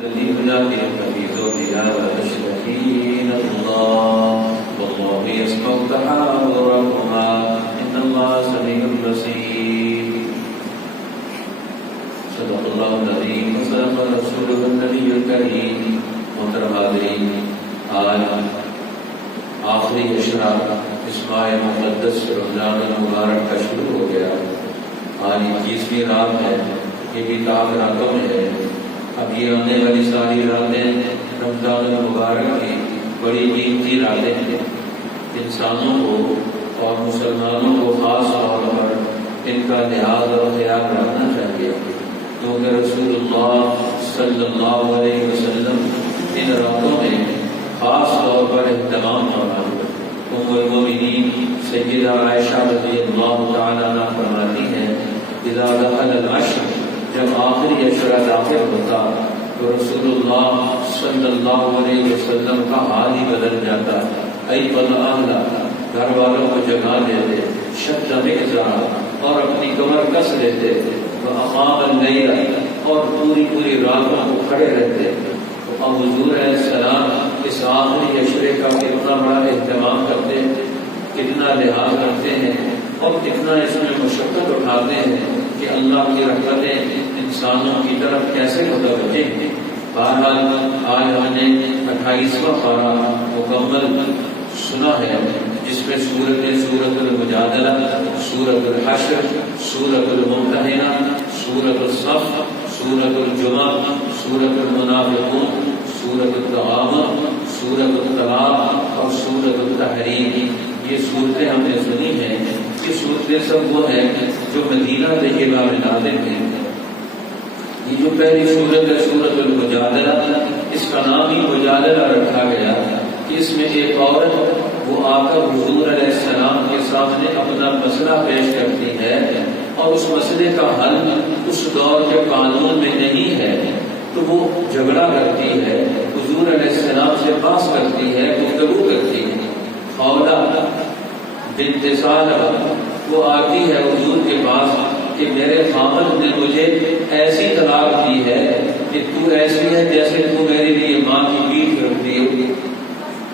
الذي يجادلك في زوجها وتشتكي إلى الله والله يسمع تحاوركما إن الله سميع بصير. صدق الله العظيم وصدق رسوله النبي الكريم. محترم حاضرین، آج آخری عشرہ اس ماہ مقدس رمضان المبارک کا شروع ہو گیا. آج 21ویں رات ہے، یہ بھی تاک راتوں میں ہے. اب یہ آنے والی ساری راتیں رمضان المبارک کی بڑی قیمتی راتیں ہیں. انسانوں کو اور مسلمانوں کو خاص طور پر ان کا لحاظ اور خیال رکھنا چاہیے، کیونکہ رسول اللہ صلی اللہ علیہ وسلم ان راتوں میں خاص طور پر اہتمام فرماتے. ام المؤمنین سیدہ عائشہ رضی اللہ تعالیٰ عنہا فرماتی ہیں، اذا دخل العشر، جب آخری عشرہ داخل ہوتا تو رسول اللہ صلی اللہ علیہ وسلم کا حال ہی بدل جاتا. ایقظ اہلہ، گھر والوں کو جگا دیتے، شد مئزرا، اور اپنی کمر کس لیتے، واقام اللیل، اور پوری راتوں کو کھڑے رہتے. اور حضور علیہ السلام اس آخری عشرے کا کتنا بڑا اہتمام کرتے ہیں، کتنا لحاظ رکھتے ہیں اور کتنا اس میں مشقت اٹھاتے ہیں کہ اللہ کی رحمتیں انسانوں کی طرف کیسے متوجہ ہیں. بہرحال آج ہم نے 28واں پارہ مکمل سنا ہے، جس میں سورت المجادلہ، سورت الحشر، سورت الممتحنہ، سورت الصف، سورت الجمعہ، سورت المنافقون، سورت التغابن، سورت الطلاق اور سورت التحریم، یہ صورتیں ہم نے سنی ہیں. یہ صورتیں سب وہ ہیں جو مدینہ طیبہ میں نازل ہیں. یہ جو پہلی سورت ہے سورت المجادلہ، اس کا نام ہی مجادلہ رکھا گیا کہ اس میں ایک عورت وہ آ کر حضور علیہ السلام کے سامنے اپنا مسئلہ پیش کرتی ہے اور اس مسئلے کا حل اس دور کے قانون میں نہیں ہے، تو وہ جھگڑا کرتی ہے، حضور علیہ السلام سے بحث کرتی ہے، گفتگو کرتی ہے. خولہ بنت ثعلبہ وہ آتی ہے حضور کے پاس کہ میرے خاوند نے مجھے ایسی طلاق دی ہے کہ تو ایسی ہے جیسے تو میرے لیے ماں کی پیٹھ رکھتی ہے.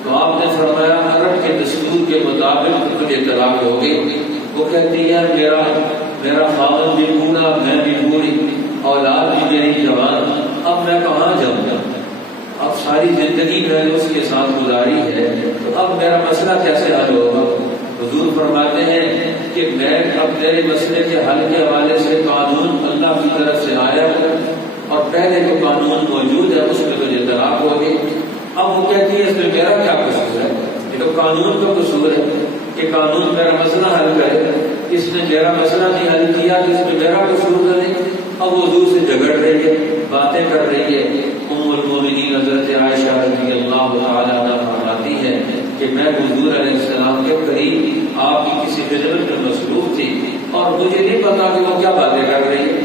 تو آپ نے فرمایا عرب کے دستور کے مطابق تجھے طلاق ہوگی. وہ کہتی ہے میرا خاوند بھی بوڑھا، میں بھی بوڑھی، اولاد بھی میری جوان، اب میں کہاں جاؤں گا؟ اب ساری زندگی میں نے اس کے ساتھ گزاری ہے، تو اب میرا مسئلہ کیسے حل ہوگا؟ حضور فرماتے ہیں کہ میں اب تیرے مسئلے کے حل کے حوالے سے قانون اللہ کی طرف سے آیا ہے اور پہلے جو قانون موجود ہے اس میں تجھے طلاق ہوگی. اب وہ کہتی ہے اس میں میرا کیا قصور ہے؟ یہ تو قانون کا قصور ہے کہ قانون میرا مسئلہ حل کرے. اس نے میرا مسئلہ نہیں حل کیا تو اس میں میرا قصور نہیں. اب وہ حضور سے جھگڑ رہی ہے، باتیں کر رہی ہے. ام المؤمنین حضرت عائشہ رضی اللہ تعالیٰ عنہا فرماتی ہے کہ میں حضور علیہ السلام کے قریب آپ کی کسی خدمت میں مصروف تھی اور مجھے نہیں پتا کہ وہ کیا باتیں کر رہی ہے.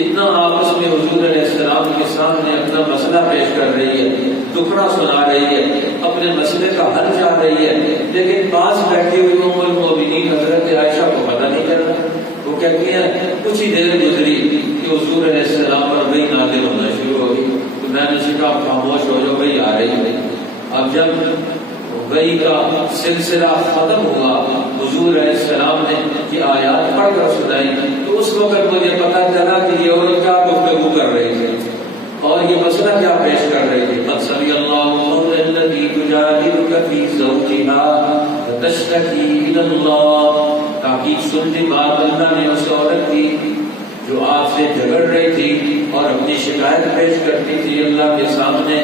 اتنا آپس میں حضور علیہ السلام کے سامنے اپنا مسئلہ پیش کر رہی ہے، دکھڑا سنا رہی ہے، اپنے مسئلے کا حل چاہ رہی ہے، لیکن پاس بیٹھی ہوئی ام المؤمنین حضرت عائشہ کو پتہ نہیں چل رہا. وہ کہتی ہیں کچھ ہی دیر گزری کہ حضور علیہ السلام پر وحی نازل ہونا شروع ہوگی. تو میں نے کہا خاموش ہو جاؤ، وحی آ رہی ہے. اب جب وحی کا سلسلہ ختم ہوا، حضور علیہ السلام نے یہ آیات پڑھ کر سنائی، تو اس وقت مجھے پتا چلا کہ یہ عورت کیا گفتگو کر رہی تھی اور یہ مسئلہ کیا پیش کر رہی تھی. قد سمع اللہ قول التي تجادلك في زوجها وتشتكي الى اللہ. تاکہ سنتی بات اللہ نے اس عورت کی جو آپ سے جھگڑ رہی تھی اور اپنی شکایت پیش کرتی تھی اللہ کے سامنے،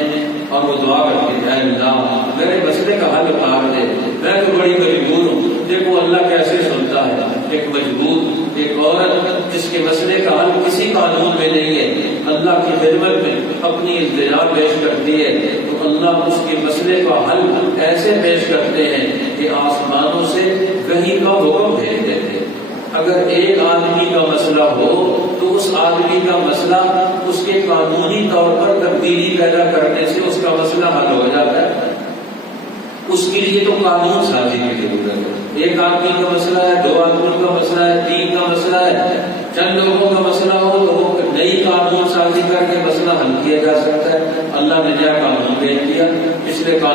اور وہ دعا کرتی ہے اللہ میرے مسئلے کا حل اتار دے، میں تو بڑی مجبور ہوں. دیکھو اللہ کیسے سنتا ہے. ایک مجبور، ایک عورت جس کے مسئلے کا حل کسی قانون میں نہیں ہے، اللہ کی خدمت میں اپنی التجا پیش کرتی ہے تو اللہ اس کے مسئلے کا حل ایسے پیش کرتے ہیں کہ آسمانوں سے وحی کا حکم بھیج دیتے ہیں. اگر ایک آدمی کا مسئلہ ہو تو اس آدمی کا مسئلہ اس کے قانونی طور پر تبدیلی پیدا کرنے سے اس کا مسئلہ حل ہو جاتا ہے. اس کے لیے تو قانون سازی کی ضرورت ہے. ایک آدمی کا مسئلہ ہے، دو آدمیوں کا مسئلہ ہے، تین کا مسئلہ ہے، چند لوگوں کا مسئلہ ہو تو وہ نئی قانون سازی کر کے مسئلہ حل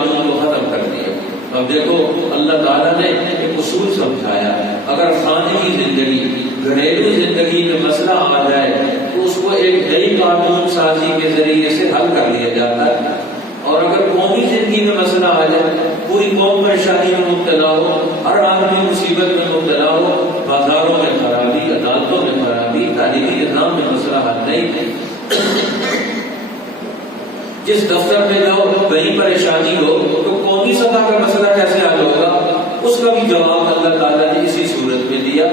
قانون کو ختم کر دیا۔ اب دیکھو اللہ تعالیٰ نے ایک اصول سمجھایا، اگر خاندانی زندگی گھریلو زندگی میں مسئلہ آ جائے تو اس کو ایک نئی قانون سازی کے ذریعے سے حل کر لیا جاتا ہے، اور اگر قومی زندگی میں مسئلہ آ جائے، پوری قوم پریشانی میں مبتلا ہو، ہر آدمی مصیبت میں مبتلا ہو، بازاروں میں خرابی، عدالتوں میں خرابی، تعلیمی نظام میں مسئلہ حل نہیں، جس دفتر میں جاؤ کہیں پریشانی ہو تو قومی سطح کا مسئلہ کیسے حل ہوگا، اس کا بھی جواب اللہ تعالیٰ نے اسی صورت میں دیا۔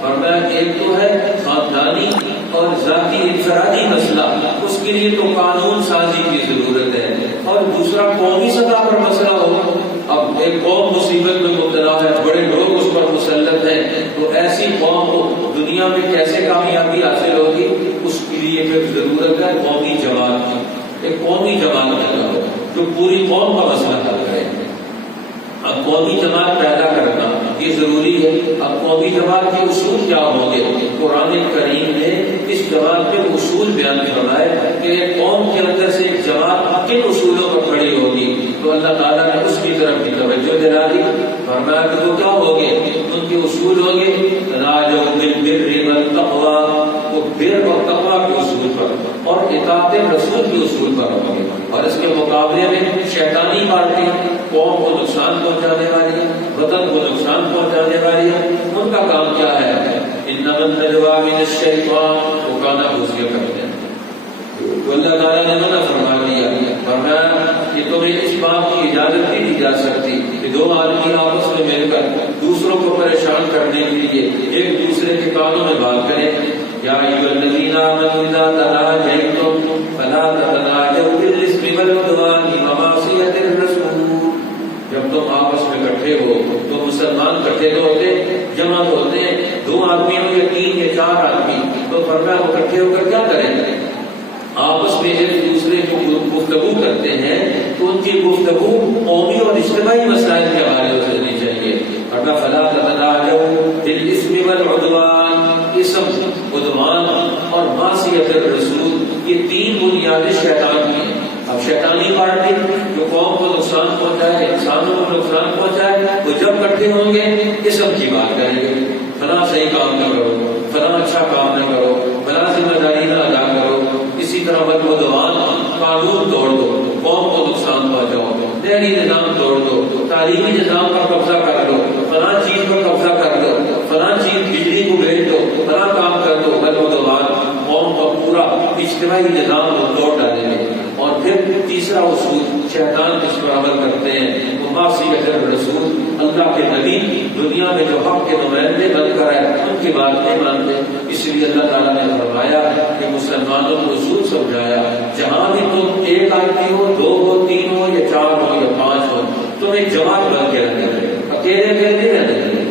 اور ایک تو ہے خاندانی اور ذاتی انفرادی مسئلہ، اس کے لیے تو قانون سازی کی ضرورت ہے، اور دوسرا قومی سطح پر مسئلہ ہو، اب ایک قوم مصیبت میں مبتلا ہے، بڑے لوگ اس پر مسلط ہیں، تو ایسی قوم کو دنیا میں کیسے کامیابی حاصل ہوگی، اس کے لیے پھر ضرورت ہے قومی جماعت کی، ایک قومی جماعت پیدا ہو جو پوری قوم کا مسئلہ حل کرے۔ اب قومی جماعت پیدا کرنا یہ ضروری ہے۔ اب قومی جماعت کے اصول کیا ہوں گے؟ قرآن کریم نے اس جماعت کے اصول بیان فرمائے کہ ایک قوم کے اندر سے ایک جماعت کن اصولوں پر کھڑی ہوگی، تو اللہ تعالیٰ نے اس کی طرف بھی توجہ دلا دی۔ فرمایا کہ وہ کیا ہوگے؟ ان کے اصول ہوگے راجو بالبر والتقوی، وہ بر اور تقوی کے اصول پر اور اطاعت رسول کے اصول پر ہوں گے، اور اس کے مقابلے میں شیطانی پارٹی قوم کو نقصان پہنچانے والی ہے، وطن کو نقصان پہنچانے والی ہے، ان کا کام کیا ہے؟ انما النجوى من الشیطان، وہ کانا بھوسیاں کرتے ہیں۔ تو اللہ تعالیٰ نے منع فرما دیا، فرمایا کہ تمہیں اس بات کی اجازت نہیں دی جا سکتی کہ دو آدمی آپس میں مل کر دوسروں کو پریشان کرنے کے لیے ایک دوسرے کے کانوں میں بات کریں۔ یا ایھا الذین آمنوا اذا تناجیتم فلا تتناجوا بالاسم والعدوان ومعصیۃ الرسول، جب تم آپس میں اکٹھے ہو تو مسلمان اکٹھے تو ہوتے، جمع ہوتے ہیں، دو آدمی ہو یا تین یا چار آدمی، تو فرمایا وہ اکٹھے ہو کر کیا کریں؟ آپس میں ایک دوسرے کو گفتگو کرتے ہیں تو ان کی گفتگو قومی اور اجتماعی مسائل کے حوالے سے ہونی چاہیے۔ فرمایا فلا تتناجوا بالاسم والعدوان، اسم، عدوان اور معصیت الرسول، یہ تین بنیادیں شیطان کی ہیں۔ اب شیطانی پارٹی جو قوم کو نقصان پہنچائے، انسانوں کو نقصان پہنچائے، وہ جب اکٹھے ہوں گے اسم کی بات کریں گے، فلاں صحیح کام نہ کرو، فلاں اچھا کام نہ کرو، فلاں ذمہ داری نہ ادا کرو۔ اسی طرح بدعوان، قانون توڑ دو، قوم کو نقصان پہنچاؤ، دہلی نظام توڑ دو، تعلیمی نظام پر قبضہ کر لو، فلاں چیز پر قبضہ کر لو، فلاں چیز بجلی کو بھیج دو، فلاں کام کر دو، بدعوان قوم کا پورا اجتماعی نظام کو توڑ ڈالیں گے۔ اور پھر تیسرا اصول شیطان جس پر عمل کرتے ہیں وہ معصیت الرسول، اللہ کے نبی دنیا میں جو حق کے نمائندے بن کر ہے ان کی بات نہیں مانتے۔ اس لیے اللہ تعالیٰ نے فرمایا کہ مسلمانوں کو اصول سمجھایا، جہاں بھی تم ایک آدمی ہو، دو ہو، تین ہو یا چار ہو یا پانچ ہو، تم ایک جماعت بن کے رہنے دے، اکیلے نہیں رہنے دے۔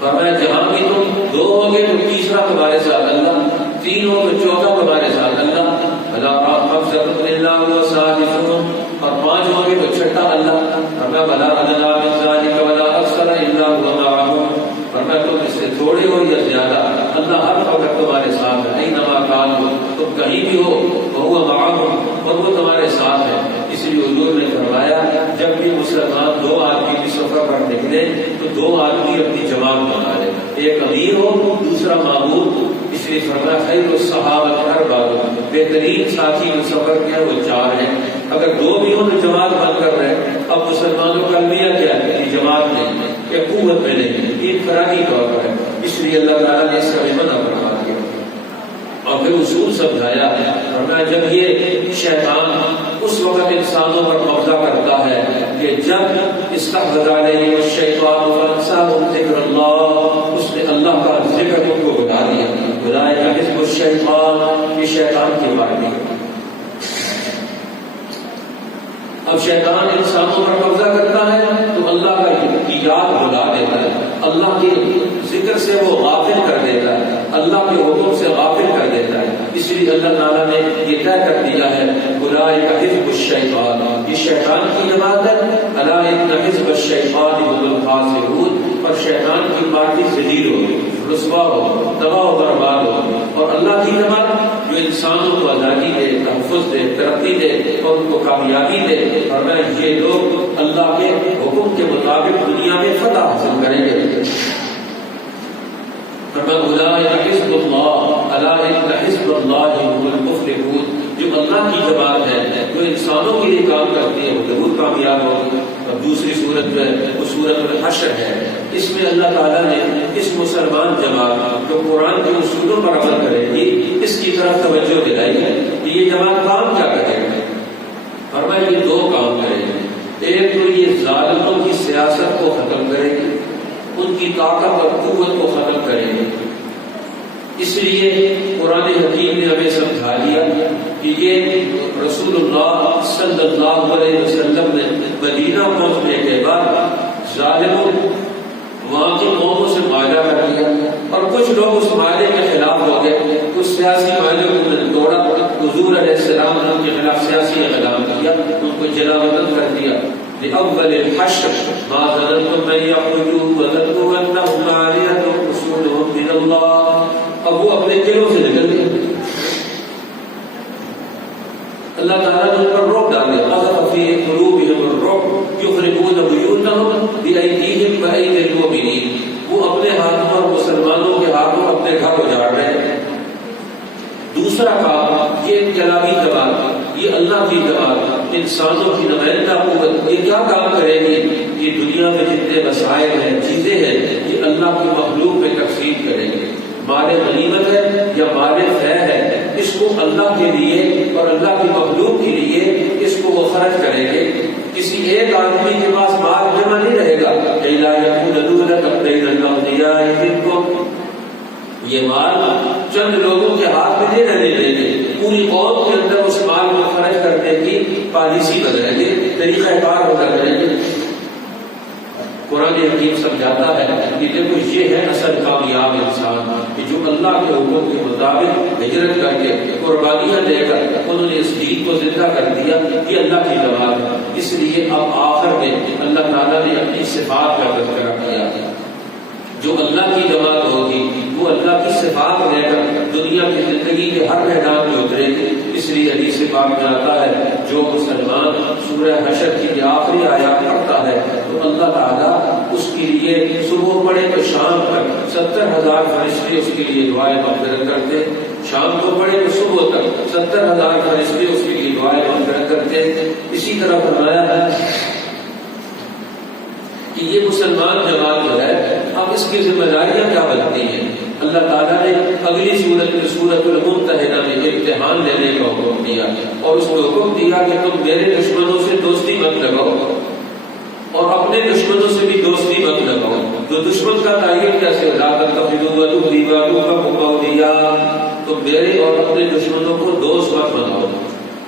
فرمایا جہاں بھی تم دو ہو گے تو تیسرا تمہارے ساتھ اللہ، تین ہو تو چوتھا تمہارے ساتھ اللہ، اور پانچ ہوں گے تو چھٹا اللہ، تم اس سے تھوڑے ہو یا زیادہ اللہ ہر وقت تمہارے ساتھ ہے، اینما کانوا، تم کہیں بھی ہو وہو معکم، اور وہ تمہارے ساتھ ہے۔ اس لیے حضور نے فرمایا جب بھی مسلمان دو آدمی کی سفر پر نکلے تو دو آدمی اپنی جماعت بنا لے، ایک امیر ہو دوسرا معمول۔ اس لیے فرمایا خیر الصحابۃ اربعۃ، بہترین ساتھی جو سفر کے ہیں وہ چار ہیں، اگر دو بھی ہوں تو جماعت بن کر رہے۔ اب مسلمانوں کا المیہ کیا ہے؟ یہ جماعت نہیں یا قوت میں نہیں، یہ انفرادی طور پر ہے۔ اس لیے اللہ تعالیٰ نے اس کا منع فرما دیا اور پھر اصول سمجھایا۔ فرمایا جب یہ شیطان اس وقت انسانوں پر قبضہ کرتا ہے کہ جب استحوذ علیہم الشیطان فانساہم ذکر اللہ، اس نے اللہ کا ذکر ان کو بتا دیا، اولئک حزب الشیطان، یہ شیطان کی پارٹی ہے۔ اب شیطان انسانوں پر قبضہ کرتا ہے تو اللہ کا یاد بھلا دیتا ہے، اللہ کے ذکر سے وہ غافل کر دیتا ہے، اللہ کے حکم سے غافل کر دیتا ہے۔ اس لیے اللہ تعالیٰ نے یہ طے کر دیا ہے اولئک حزب الشیطان، یہ شیطان کی جماعت ہے، الا ان حزب الشیطان هم الخاسرون، اور شیطان کی پارٹی ذلیل ہوگی، رسوا ہو، تباہ و برباد ہو۔ اور اللہ کی جماعت جو انسانوں کو آزادی دے، تحفظ دے، ترقی دے اور ان کو کامیابی دے۔ فرمایا یہ لوگ اللہ کے حکم کے مطابق دنیا میں فتح حاصل کریں گے۔ فرمایا اولئک حزب اللہ الا ان حزب اللہ هم المفلحون، جو اللہ کی جماعت ہے، جو انسانوں کے لیے کام کرتی ہے، وہ ضرور کامیاب ہوگی۔ اور دوسری صورت جو ہے وہ صورت الحشر ہے، اس میں اللہ تعالیٰ نے اس مسلمان جماعت جو قرآن کے اصولوں پر عمل کرے گی اس کی طرف توجہ دلائی ہے کہ یہ جماعت کام کیا کرے گی۔ فرمایا یہ دو کام کرے گی، ایک تو یہ ظالموں کی سیاست کو ختم کرے گی، ان کی طاقت اور قوت کو ختم کرے گی۔ اس لیے قرآن حکیم نے ہمیں سمجھا دیا کہ یہ رسول اللہ صلی اللہ علیہ وسلم نے مدینہ پہنچنے کے بعد ظالموں وہاں کی قوموں سے معاہدہ کر دیا، اور کچھ لوگ اس معاہدے کے خلاف ہو گئے، کچھ سیاسی معاہدے کو انہوں نے توڑا، حضور علیہ السلام نے ان کے خلاف سیاسی اقدام کیا، ان کو جلا وطن کر دیا۔ لأول الحشر ما ظننتم أن يخرجوا وظنوا أنهم مانعتهم رسولهم من الله، اب وہ اپنے دلوں سے نکل گئے، اللہ تعالیٰ نے ان پر روک ڈالے، قذف في قلوبهم الرعب يخربون بيوتهم بأيديهم وأيدي المؤمنين، وہ اپنے ہاتھوں اور مسلمانوں کے ہاتھوں اپنے گھر اجاڑ رہے ہیں۔ دوسرا کام یہ انقلابی جماعت، یہ اللہ کی جماعت، انسانوں کی نمائندہ قوت، یہ کیا کام کرے گی؟ یہ دنیا میں جتنے وسائل ہیں، چیزیں ہیں، یہ اللہ کی مخلوق میں تقسیم کریں گے۔ مال غنیمت ہے یا مال فیض ہے، اس کو اللہ کے لیے اور اللہ کی مخلوق کے لیے اس کو وہ خرچ کریں گے۔ کسی ایک آدمی کے پاس مال جمع نہیں رہے گا، یہ مال چند لوگوں کے ہاتھ میں نہیں رہنے دیں گے، پوری قوم کے اندر اس مال کو خرچ کرنے کی پالیسی بدلیں گے، طریقہ کار ہوتا کریں گے۔ قرآن حکیم سمجھاتا ہے کہ دیکھو یہ ہے اصل کامیاب انسان کہ جو اللہ کے حکم کے مطابق ہجرت کر کے قربانیاں دے کر انہوں نے اس دین کو زندہ کر دیا، یہ اللہ کی جماعت ہے۔ اس لیے اب آخر میں اللہ تعالیٰ نے اپنی صفات کا تذکرہ کیا، جو اللہ کی جماعت ہوگی وہ اللہ کی صفات لے کر دنیا کی زندگی کے ہر میدان میں اترے گی۔ اس لیے حدیث پاک میں آتا ہے جو مسلمان سورہ حشر کی آخری آیات پڑھتا ہے تو اللہ تعالیٰ اس کے لیے صبح پڑھے تو شام تک 70,000 فرشتے اس کے لیے دعائیں مغفرت کرتے، شام کو پڑھے تو صبح تک 70,000 فرشتے اس کے لیے دعائیں مغفرت کرتے۔ اسی طرح فرمایا ہے کہ یہ مسلمان جماعت جو ہے اب اس کی ذمہ داریاں کیا بنتی ہیں؟ اللہ تعالیٰ نے اگلی صورت میں سورۃ الممتحنہ میں امتحان لینے کا حکم دیا، اور اس کو حکم دیا کہ تم میرے دشمنوں سے دوستی مت لگاؤ اور اپنے دشمنوں سے بھی دوستی مت لگاؤ۔ جو دشمن کا تعین کیسے دیا، تو میرے اور اپنے دشمنوں کو دوست مت بناؤ۔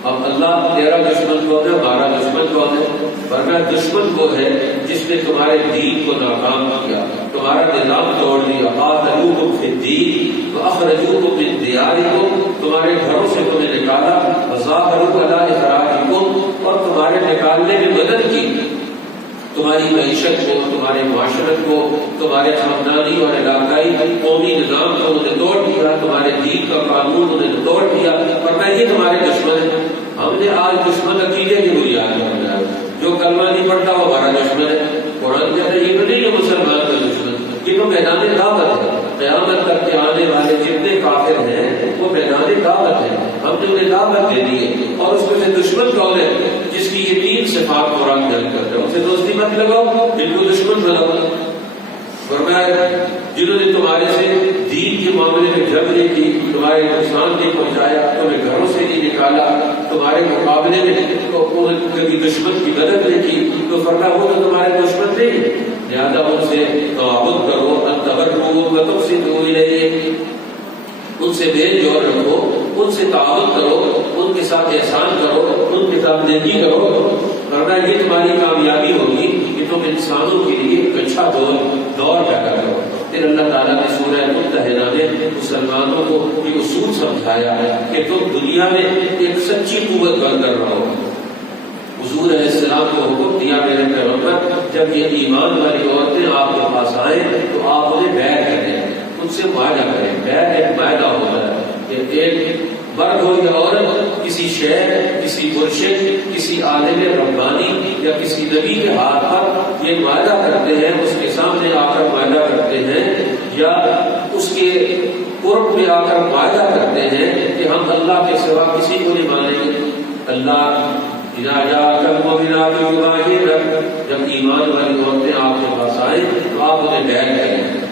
اب اللہ تیرا دشمن کون ہے، ہمارا دشمن کون ہے؟ ورنہ دشمن وہ ہے جس نے تمہارے دین کو ناکام کیا، تمہارا نظام توڑ دیا۔ قاتلوکم فی الدین واخرجوکم من دیارکم، تمہارے گھروں سے تمہیں نکالا، وظاہروا علی اخراجکم، اور تمہارے نکالنے میں مدد کی، تمہاری معیشت کو، تمہارے معاشرت کو، تمہارے خاندانی اور علاقائی قومی نظام کو انہوں نے توڑ دیا، تمہارے دین کا قانون انہوں نے توڑ دیا، ورنہ یہ تمہارے دشمن ہے۔ ہم نے آج دشمن عقیدے کی بنیاد پر بنایا، جو کلمہ نہیں پڑھتا وہ ہمارا دشمن ہے۔ قرآن کہتا ہے یہ تو نہیں ہے مسلمان کا دشمن، یہ تو میدان دعوت ہے۔ قیامت تک کے آنے والے جتنے کافر ہیں وہ میدان دعوت ہے، ہم نے انہیں دعوت دے دی ہے، اور اس میں سے دشمن کون ہے؟ جس کی یہ 3 صفات قرآن بیان کرتا ہے، ان سے دوستی مت لگاؤ، ان کو دشمن بناؤ۔ فرمایا جنہوں نے تمہارے سے دین کے معاملے میں جھگڑے کی، تمہارے نقصان نہیں پہنچایا، تمہیں گھروں سے نہیں نکالا، تمہارے مقابلے میں کبھی دشمن کی مدد نہیں کی، تو فرمایا وہ تو تمہارے دشمن نہیں، لہذا ان سے تعاون کرو، ان تبرؤوا وتقسطوا الیہم، ان سے میل جول رکھو، ان سے تعاون کرو، ان کے ساتھ احسان کرو، ان کے ساتھ نیکی کرو، ورنہ یہ تمہاری کامیابی ہوگی کہ تم انسانوں کے لیے ایک اچھا دور پیدا کرو۔ پھر اللہ تعالیٰ نے سورہ ممتحنہ میں مسلمانوں کو یہ اصول سمجھایا ہے کہ تم دنیا میں ایک سچی قوت بن کر رہو۔ حضور علیہ السلام کو حکم دیا میرے پیغمبر جب یہ ایمان والی عورتیں آپ کے پاس آئیں تو آپ انہیں بیعت کریں، ان سے معاہدہ کریں۔ بیعت ایک معاہدہ ہوتا ہے کہ ایک مرد ہو یا عورت، کسی شیخ، کسی مرشد، کسی عالم ربانی یا کسی نبی کے ہاتھ پر یہ معاہدہ کرتے ہیں، اس کے سامنے آ کر معاہدہ کرتے ہیں یا اس کے قرب میں آ کر معاہدہ کرتے ہیں کہ ہم اللہ کے سوا کسی کو نہیں مانیں گے۔ اللہ جب ایمان والی عورتیں آپ کے پاس آئیں تو آپ انہیں بیعت کریں،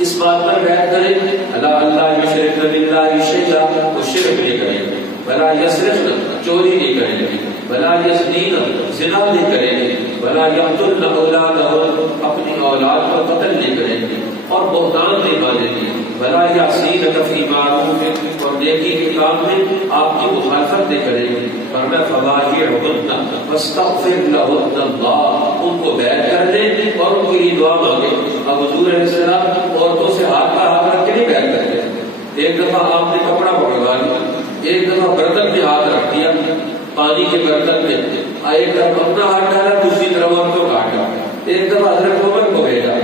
اس بات پر بیعت کریں اللہ یشرکن باللہ شیئا، وہ شرک نہیں کریں گے، ولا یسرقن، چوری نہیں کریں گے، ولا یزنین، زنا نہیں کریں گے، ولا یقتلن اولادہن، اپنی اولاد کو قتل نہیں کریں گے اور بہتان نہیں باندھیں گے، ولا یعصینک فی معروف، اور نیکی کے کام میں آپ کی مخالفت نہیں کریں گے، ورنہ فبایعہن واستغفر لہن اللہ، ان کو بیعت کر دیں اور ان کے لیے دعا مانگیں۔ اب حضور علیہ السلام عورتوں سے ہاتھ پر ہاتھ رکھ کے نہیں بیعت کرتے، ایک دفعہ آپ نے کپڑا پکڑوا لیا، ایک دفعہ برتن میں ہاتھ رکھ دیا، پانی کے برتن میں ایک طرف اپنا ہاتھ ڈالا، دوسری طرف عورتوں کا ہاتھ ڈالا، ایک دفعہ حضرت عمر کو بھیجا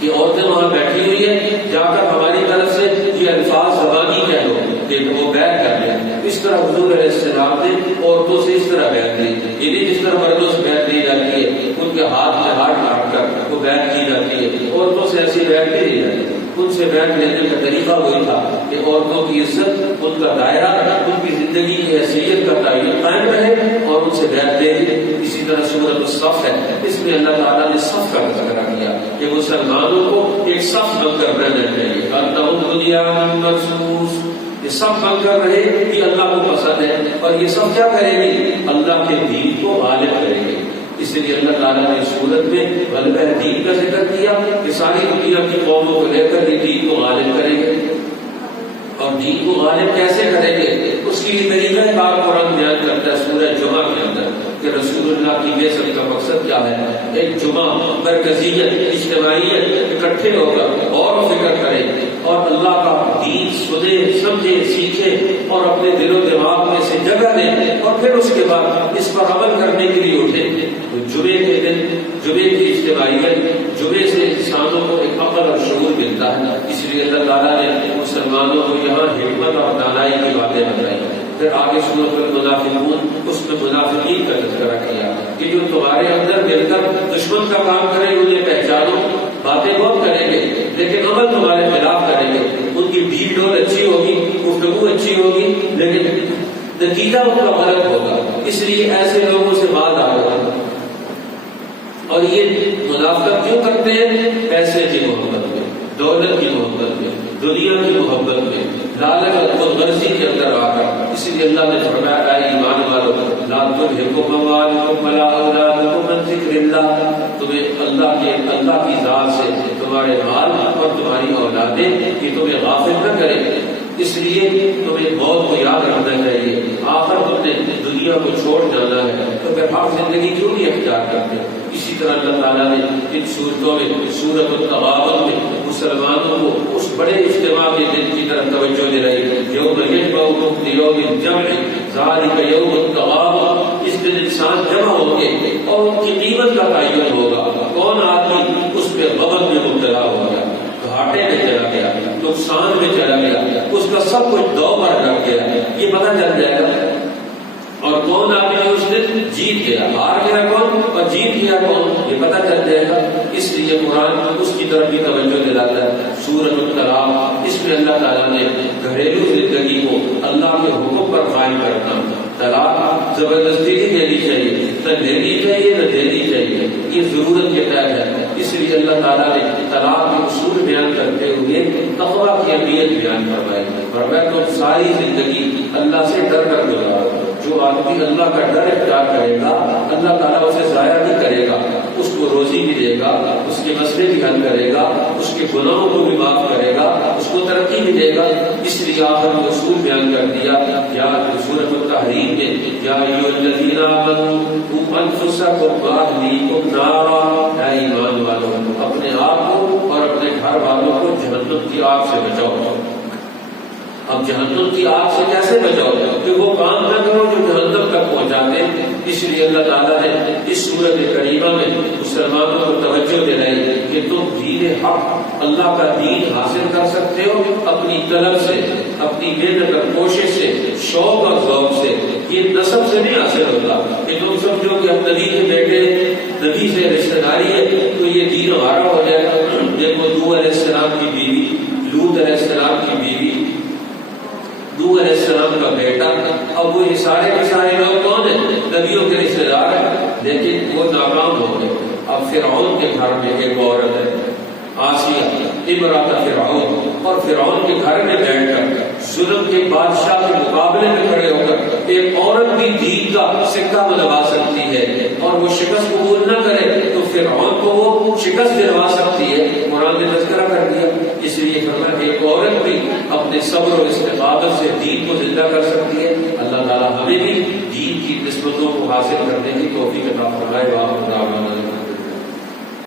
کہ عورتیں وہاں بیٹھی ہوئی ہیں، جا کر ہماری طرف سے یہ الفاظ زبانی کہہ دو کہ وہ بیعت کر لیں۔ اس طرح حضور علیہ السلام نے عورتوں سے اس طرح بیعت دی، یعنی جس طرح مردوں سے بیعت دی جاتی ہے، ان کے ہاتھ میں ہاتھ ڈال کر وہ بیعت کی جاتی ہے، عورتوں سے ایسی بیعت نہیں دی جاتی۔ ان سے بیعت لینے کا طریقہ وہی تھا کہ عورتوں کی عزت، ان کا دائرہ، ان کی زندگی کی حیثیت کا تعین قائم رہے اور ان سے بیعت لے۔ اسی طرح سورۃ الصف ہے، اس میں اللہ تعالیٰ نے صف کا تذکرہ کیا کہ مسلمانوں کو ایک صف بن کر رہنا چاہیے، کأنہم بنیان مرصوص، یہ سب بن کر رہے کہ اللہ کو پسند ہے، اور یہ سب کیا کریں گے؟ اللہ کے دین کو غالب کریں گے۔ اس لیے اللہ تعالیٰ نے صورت میں غلبہ دین کا ذکر کیا کہ ساری دنیا کی قوموں کو لے کر یہ دین کو غالب کریں گے، اور دین کو غالب کیسے کریں گے اس کی طریقہ کار قرآن بیان کرتا ہے سورہ جمعہ کے اندر کہ رسول اللہ کی بعثت کا مقصد کیا ہے۔ ایک جمعہ، مرکزیت، اجتماعیت، اکٹھے ہو کر اور فکر کریں اور اللہ کا دین سنے، سمجھے، سیکھے اور اپنے دل و دماغ میں سے جگہ دیں، اور پھر اس کے بعد اس پر عمل کرنے کے لیے اٹھیں۔ تو جمعے کے دن، جمعے کی اجتماعیت، جمعے سے انسانوں کو ایک عقل اور شعور ملتا ہے۔ اس لیے اللہ تعالیٰ نے مسلمانوں کو یہاں حکمت اور دانائی کی باتیں بتائی۔ پھر آگے سورۃ المنافقون، اس میں منافقین کا تذکرہ کیا کہ جو تمہارے اندر مل کر دشمن کا کام کریں انہیں پہچانو، باتیں بہت کریں گے لیکن عمل تمہارے خلاف کریں گے، ان کی ڈھیل ڈول اچھی ہوگی، گفتگو اچھی ہوگی لیکن نتیجہ ان کا غلط ہوگا۔ اس لیے ایسے لوگوں سے بات آ جائے۔ اور یہ منافقت کیوں کرتے ہیں؟ پیسے کی محبت میں، دولت کی محبت میں، دنیا کی محبت میں، لالچ اور خود غرضی کے اندر آ کر۔ اسی لیے اللہ نے فرمایا اے ایمان والو لا تلہکم اموالکم ولا اولادکم عن ذکر اللہ، تمہیں اللہ کی ذات سے تمہارے مال اور تمہاری اولادیں یہ تمہیں غافل نہ کریں۔ اس لیے تمہیں موت کو یاد رکھنا چاہیے، آخر تم نے دنیا کو چھوڑ جانا ہے، تو پھر حق زندگی کیوں نہیں اختیار کرتے؟ اسی طرح اللہ تعالیٰ نے ان صورتوں میں، سورۃ التغابن میں مسلمانوں کو اس بڑے اجتماع کے دن کی طرف توجہ دلائی، یوم یجمعکم لیوم الجمع ذالک یوم التغابن، اس دن انسان جمع ہوں گے اور ان کی قیمت کا تعین ہوگا۔ کون آدمی اس پہ غبن میں مبتلا ہو گیا، گھاٹے میں چلا گیا، نقصان میں چلا گیا، اس کا سب کچھ دو پر رکھ گیا، یہ پتہ چل جائے گا۔ اور کون آدمی اس دن جیت گیا، ہار گیا کون اور جیت گیا کون، یہ پتہ چل جائے گا۔ اس لیے قرآن اس کی طرف بھی توجہ دلاتا ہے۔ سورۃ الطلاق، اس میں اللہ تعالیٰ نے گھریلو زندگی کو اللہ کے حکم پر قائم کرنا، طلاق زبردستی نہیں دینی چاہیے، نہ دینی چاہیے نہ دینی چاہیے، یہ ضرورت کے تحت ہے۔ اس لیے اللہ تعالیٰ نے طلاق کے اصول بیان کرتے ہوئے تقویٰ کی اہمیت بیان فرمائی، فرمایا تم ساری زندگی اللہ سے ڈر کر گزارو۔ جو آدمی اللہ کا ڈر اختیار کرے گا اللہ تعالیٰ اسے ضائع نہیں کرے گا، اس کو روزی بھی دے گا، اس کے مسئلے بھی حل کرے گا، اس کے گناہوں کو بھی معاف کرے گا، اس کو ترقی بھی دے گا۔ اس لیے آخر میں اصول بیان کر دیا یا سورۃ التحریم میں یا ایھا الذین آمنوا قوا انفسکم واہلیکم نارا، اے ایمان والو اپنے آپ کو اور اپنے گھر والوں کو جہنم کی آگ سے بچاؤ۔ اب جہنم کی آگ سے کیسے بچاؤ کہ وہ کام نہ کرو جو جہنم تک پہنچاتے۔ اس لیے اللہ تعالیٰ نے اس سورۃ کریمہ میں مسلمانوں کو توجہ دلائی کہ تم دین حق اللہ کا دین حاصل کر سکتے ہو اپنی طلب سے، اپنی محنت اور کوشش سے، شوق اور ذوق سے. یہ نسب سے نہیں حاصل ہوتا کہ تم سمجھو کہ اب نبی کے بیٹے، نبی سے رشتہ داری ہے تو یہ دین ہمارا ہو جائے گا. دیکھو نوح علیہ السلام کی بیوی، لوط علیہ السلام کی بیوی، نوح علیہ السلام کا بیٹا، اب وہ سارے کے سارے لوگ کون ہیں؟ نبیوں کے رشتہ دار ہیں، لیکن وہ ناکام ہو گئے. اب فرعون کے گھر میں ایک عورت ہے، آسیہ امرأۃ فرعون، اور فرعون کے گھر میں بیٹھ کر ظلم کے بادشاہ کے مقابلے میں کھڑے ہو کر ایک عورت بھی دین کا سکہ دلوا سکتی ہے، اور وہ شکست قبول نہ کرے تو فرعون کو وہ شکست دلوا سکتی ہے. قرآن نے تذکرہ کر دیا. اس لیے فرمایا کہ ایک عورت بھی اپنے صبر و استقامت سے دین کو زندہ کر سکتی ہے. اللہ تعالیٰ ہمیں بھی دین کی نسبتوں کو حاصل کرنے کی توفیق عطا فرمائے.